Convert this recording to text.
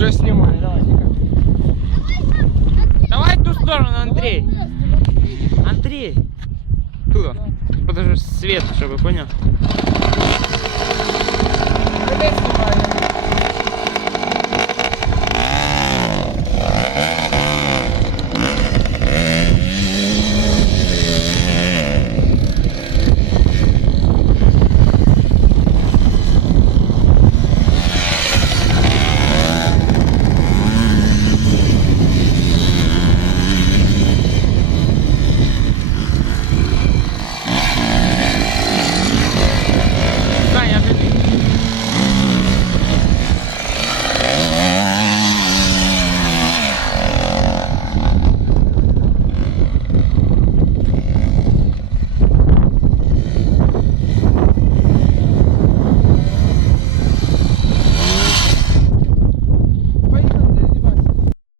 Уже снимай, давай. Давай в ту сторону, Андрей. Андрей. Туда. Подожди, свет, чтобы понял.